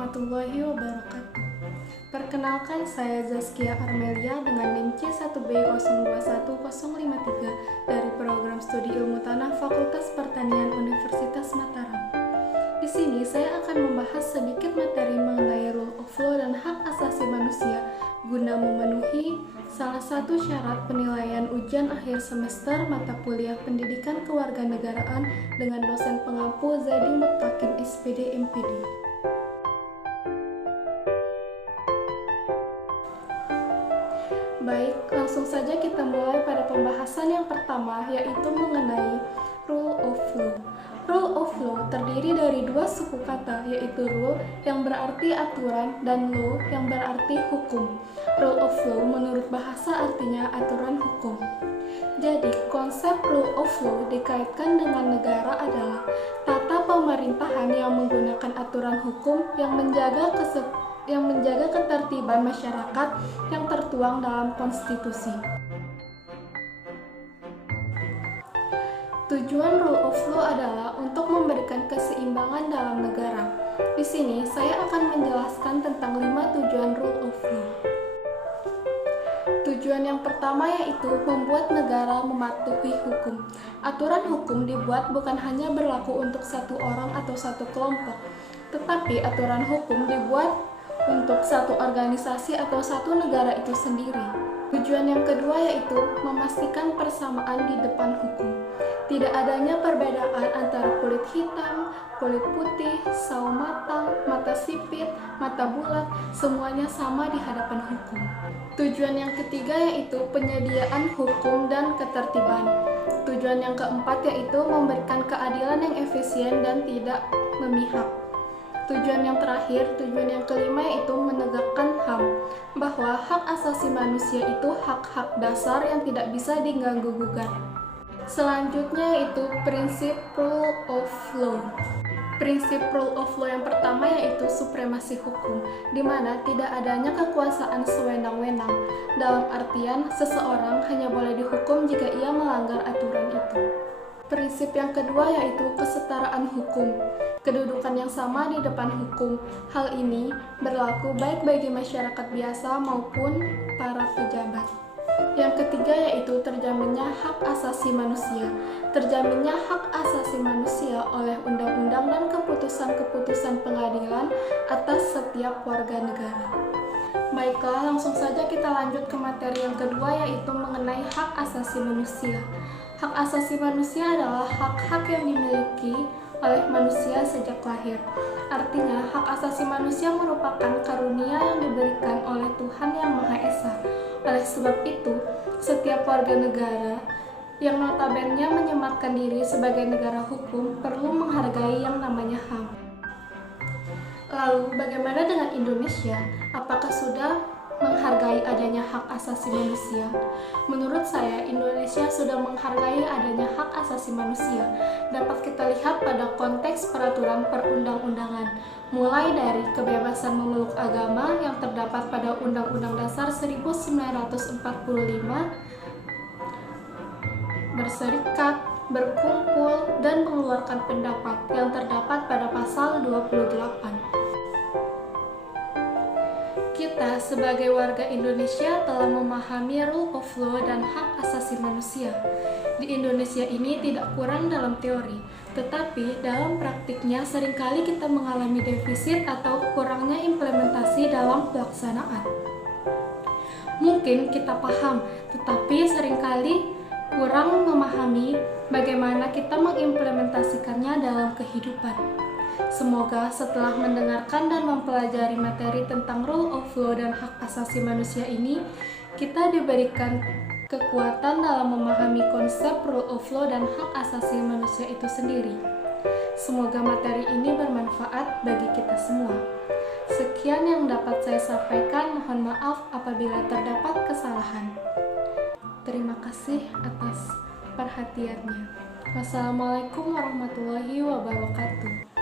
warahmatullahi wabarakatuh. Perkenalkan, saya Zaskia Armelia dengan NIM C1B021053 dari Program Studi Ilmu Tanah Fakultas Pertanian Universitas Mataram. Di sini saya akan membahas sedikit materi mengenai rule of law dan hak asasi manusia guna memenuhi salah satu syarat penilaian ujian akhir semester mata kuliah Pendidikan Kewarganegaraan dengan dosen pengampu Zadi Muttaqin SPD MPD. Baik, langsung saja kita mulai pada pembahasan yang pertama, yaitu mengenai rule of law. Rule of law terdiri dari dua suku kata, yaitu rule yang berarti aturan dan law yang berarti hukum. Rule of law menurut bahasa artinya aturan hukum. Jadi, konsep rule of law dikaitkan dengan negara adalah tata pemerintahan yang menggunakan aturan hukum yang menjaga ketertiban masyarakat yang tertuang dalam konstitusi. Tujuan rule of law adalah untuk memberikan keseimbangan dalam negara. Di sini saya akan menjelaskan tentang 5 tujuan rule of law. Tujuan yang pertama yaitu membuat negara mematuhi hukum. Aturan hukum dibuat bukan hanya berlaku untuk satu orang atau satu kelompok, tetapi aturan hukum dibuat untuk satu organisasi atau satu negara itu sendiri. Tujuan yang kedua yaitu memastikan persamaan di depan hukum. Tidak adanya perbedaan antara kulit hitam, kulit putih, sawo matang, mata sipit, mata bulat, semuanya sama di hadapan hukum. Tujuan yang ketiga yaitu penyediaan hukum dan ketertiban. Tujuan yang keempat yaitu memberikan keadilan yang efisien dan tidak memihak. Tujuan yang terakhir, tujuan yang kelima yaitu menegakkan HAM, bahwa hak asasi manusia itu hak-hak dasar yang tidak bisa diganggu-gugat. Selanjutnya yaitu prinsip rule of law. Prinsip rule of law yang pertama yaitu supremasi hukum, di mana tidak adanya kekuasaan sewenang-wenang. Dalam artian, seseorang hanya boleh dihukum jika ia melanggar aturan itu. Prinsip yang kedua yaitu kesetaraan hukum, kedudukan yang sama di depan hukum. Hal ini berlaku baik bagi masyarakat biasa maupun para pejabat. Yang ketiga yaitu terjaminnya hak asasi manusia. Terjaminnya hak asasi manusia oleh undang-undang dan keputusan-keputusan pengadilan atas setiap warga negara. Baiklah, langsung saja kita lanjut ke materi yang kedua yaitu mengenai hak asasi manusia. Hak asasi manusia adalah hak-hak yang dimiliki oleh manusia sejak lahir. Artinya, hak asasi manusia merupakan karunia yang diberikan oleh Tuhan Yang Maha Esa. Oleh sebab itu, setiap warga negara yang notabene menyematkan diri sebagai negara hukum perlu menghargai yang namanya HAM. Lalu, bagaimana dengan Indonesia? Apakah sudah menghargai adanya hak asasi manusia? Menurut saya, Indonesia sudah menghargai adanya hak asasi manusia. Dapat kita lihat pada konteks peraturan perundang-undangan, mulai dari kebebasan memeluk agama yang terdapat pada Undang-Undang Dasar 1945, berserikat, berkumpul, dan mengeluarkan pendapat yang terdapat pada pasal 28. Kita sebagai warga Indonesia telah memahami rule of law dan hak asasi manusia. Di Indonesia ini tidak kurang dalam teori, tetapi dalam praktiknya seringkali kita mengalami defisit atau kurangnya implementasi dalam pelaksanaan. Mungkin kita paham, tetapi seringkali kurang memahami bagaimana kita mengimplementasikannya dalam kehidupan. Semoga setelah mendengarkan dan mempelajari materi tentang rule of law dan hak asasi manusia ini, kita diberikan kekuatan dalam memahami konsep rule of law dan hak asasi manusia itu sendiri. Semoga materi ini bermanfaat bagi kita semua. Sekian yang dapat saya sampaikan, mohon maaf apabila terdapat kesalahan. Terima kasih atas perhatiannya. Wassalamualaikum warahmatullahi wabarakatuh.